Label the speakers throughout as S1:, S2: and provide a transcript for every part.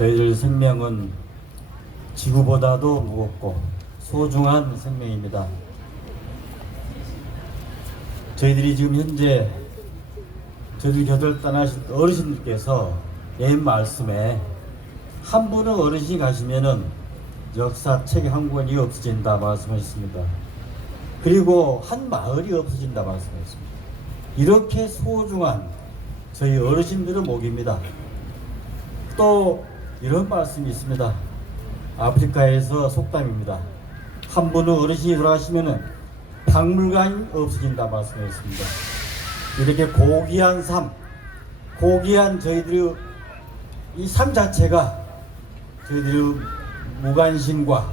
S1: 저희들 생명은 지구보다도 무겁고 소중한 생명입니다. 저희들이 지금 현재 저희들 곁을 떠나신 어르신들께서 옛 말씀에 한 분의 어르신이 가시면은 역사책 한 권이 없어진다 말씀하셨습니다. 그리고 한 마을이 없어진다 말씀하셨습니다. 이렇게 소중한 저희 어르신들의 목입니다. 또 이런 말씀이 있습니다. 아프리카에서 속담입니다. 한 분의 어르신이 돌아가시면은 박물관이 없어진다 말씀하셨습니다. 이렇게 고귀한 삶, 고귀한 저희들의 이 삶 자체가 저희들의 무관심과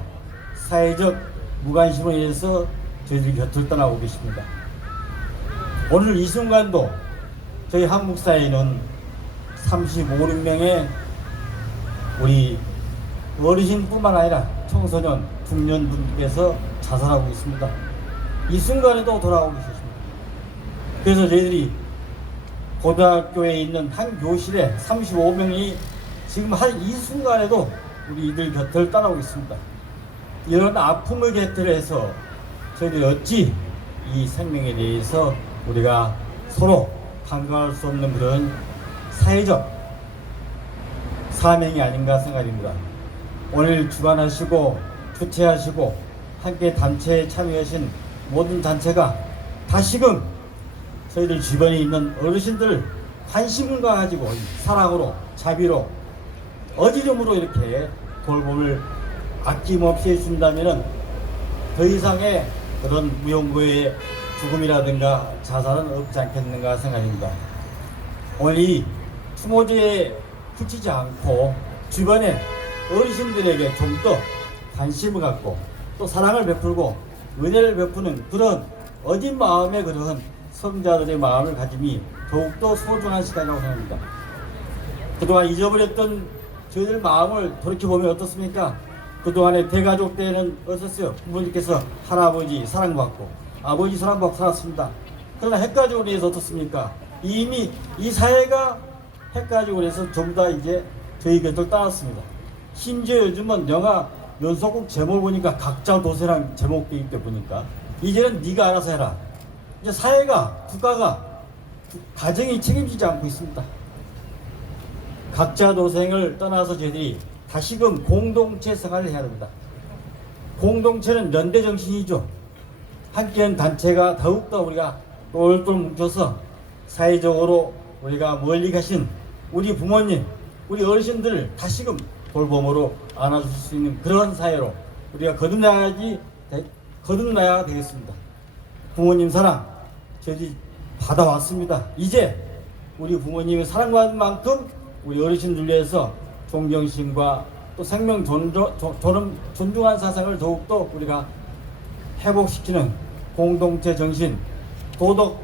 S1: 사회적 무관심으로 인해서 저희들이 곁을 떠나고 계십니다. 오늘 이 순간도 저희 한국 사회는 35, 6명의 우리 어르신뿐만 아니라 청소년, 중년분께서 자살하고 있습니다. 이 순간에도 돌아오고 계십니다. 그래서 저희들이 고등학교에 있는 한 교실에 35명이 지금 한 이 순간에도 우리 이들 곁을 떠나고 있습니다. 이런 아픔을 곁들여서 저희들이 어찌 이 생명에 대해서 우리가 서로 반가울 수 없는 그런 사회적 사명이 아닌가 생각합니다. 오늘 주관하시고 주최하시고 함께 단체에 참여하신 모든 단체가 다시금 저희들 주변에 있는 어르신들 관심을 가지고 사랑으로 자비로 어지럼으로 이렇게 돌봄을 아낌없이 해준다면 더 이상의 그런 무용고의 죽음이라든가 자살은 없지 않겠는가 생각합니다. 오늘 이 추모제에 그치지 않고 주변에 어르신들에게 좀 더 관심을 갖고 또 사랑을 베풀고 은혜를 베푸는 그런 어진 마음의 그런 성자들의 마음을 가짐이 더욱더 소중한 시간이라고 생각합니다. 그동안 잊어버렸던 저희들 마음을 돌이켜보면 어떻습니까? 그동안에 대가족 때는 어땠어요? 부모님께서 할아버지 사랑받고 아버지 사랑받고 살았습니다. 그러나 핵가족으로 인해서 어떻습니까? 이미 이 사회가 핵가족으로 인해서 전부 다 이제 저희 곁을 떠났습니다. 심지어 요즘은 영화 연속곡 제목 보니까 각자 도세랑 제목이기 때 보니까 이제는 네가 알아서 해라. 이제 사회가 국가가 가정이 책임지지 않고 있습니다. 각자 도생을 떠나서 저희들이 다시금 공동체 생활을 해야 됩니다. 공동체는 연대 정신이죠. 함께한 단체가 더욱더 우리가 똘똘 뭉쳐서 사회적으로 우리가 멀리 가신 우리 부모님, 우리 어르신들을 다시금 돌봄으로 안아줄 수 있는 그런 사회로 우리가 거듭나야지 거듭나야 되겠습니다. 부모님 사랑 저희 받아왔습니다. 이제 우리 부모님의 사랑받은 만큼 우리 어르신들 위해서 존경심과 또 생명 존중, 존, 존중한 사상을 더욱더 우리가 회복시키는 공동체 정신, 도덕,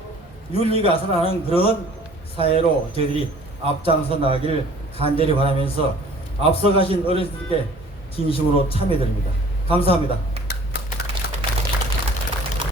S1: 윤리가 살아나는 그런 사회로 저희들이 앞장서 나가길 간절히 바라면서 앞서 가신 어르신들께 진심으로 참여드립니다. 감사합니다.